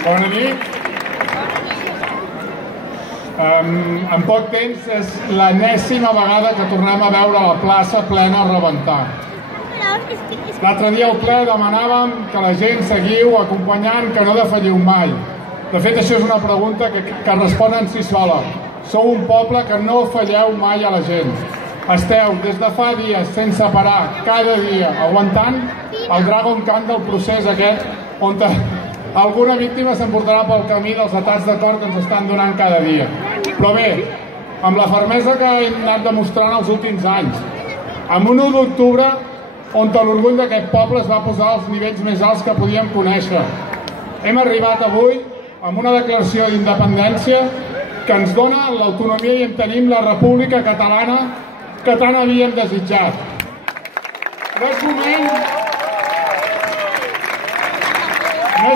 Bona nit. En poc temps és l'enèsima vegada que tornem a veure la plaça plena a rebentar. L'altre dia al ple demanàvem que la gent seguiu acompanyant, que no defalliu mai. De fet, això és una pregunta que respon en si sola. Sou un poble que no falleu mai a la gent. Esteu des de fa dies sense parar, cada dia, aguantant el Dragon Khan del procés aquest, on alguna víctima s'emportarà pel camí dels atacs de cor que ens estan donant cada dia. Però bé, amb la fermesa que hem anat demostrant els últims anys, amb un 1 d'octubre on l'orgull d'aquest poble es va posar als nivells més alts que podíem conèixer, hem arribat avui amb una declaració d'independència que ens dona l'autonomia i en tenim la República Catalana que tant havíem desitjat. No és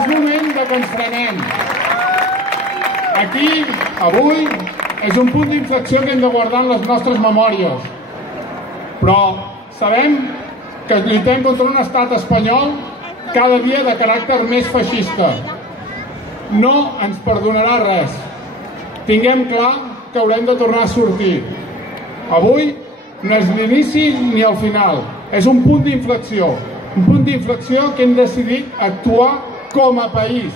moment de que ens frenem. Aquí, avui, és un punt d'inflexió que hem de guardar en les nostres memòries. Però sabem que lluitem contra un estat espanyol cada dia de caràcter més feixista. No ens perdonarà res. Tinguem clar que haurem de tornar a sortir. Avui no és l'inici ni el final, és un punt d'inflexió. Un punt d'inflexió que hem decidit actuar com a país,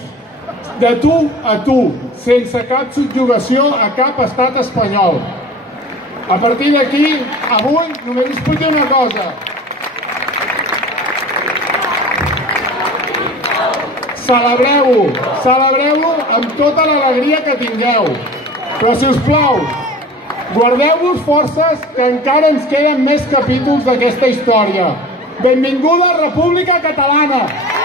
de tu a tu, sense cap subjugació a cap estat espanyol. A partir d'aquí, avui només us puc dir una cosa. Celebreu-ho amb tota l'alegria que tingueu. Però, si us plau, guardeu-vos forces que encara ens queden més capítols d'aquesta història. Benvinguda República Catalana!